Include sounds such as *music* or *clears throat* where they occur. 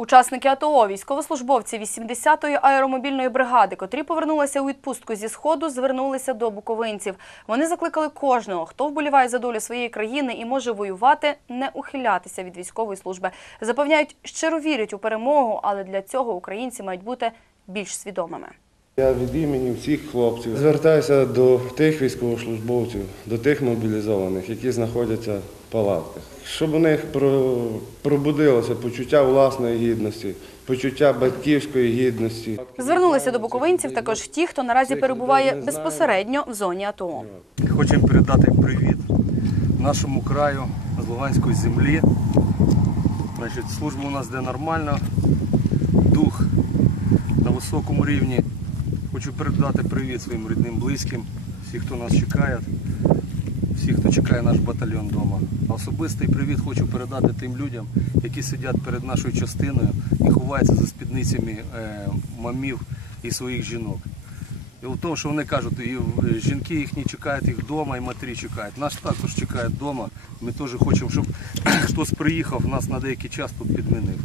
Учасники АТО, військовослужбовці 80-ї аеромобільної бригади, котрі повернулися у відпустку зі сходу, звернулися до буковинців. Вони закликали кожного, хто вболіває за долю своєї країни і може воювати, не ухилятися від військової служби. Запевняють, щиро вірять у перемогу, але для цього українці мають бути більш свідомими. Я від імені всіх хлопців звертаюся до тих військовослужбовців, до тих мобілізованих, які знаходяться в палатках, щоб у них пробудилося почуття власної гідності, почуття батьківської гідності. Звернулися до буковинців також ті, хто наразі перебуває безпосередньо в зоні АТО. Хочемо передати привіт нашому краю з Луганської землі. Служба у нас йде нормально, дух на високому рівні. Хочу передати привіт своїм рідним, близьким, всі, хто нас чекає, всі, хто чекає наш батальйон вдома. Особистий привіт хочу передати тим людям, які сидять перед нашою частиною і ховаються за спідницями е, мамів і своїх жінок. І в тому, що вони кажуть, і е, жінки їхні чекають їх вдома, і матері чекають. Нас також чекають вдома. Ми теж хочемо, щоб *clears throat* хтось приїхав, нас на деякий час тут підмінив.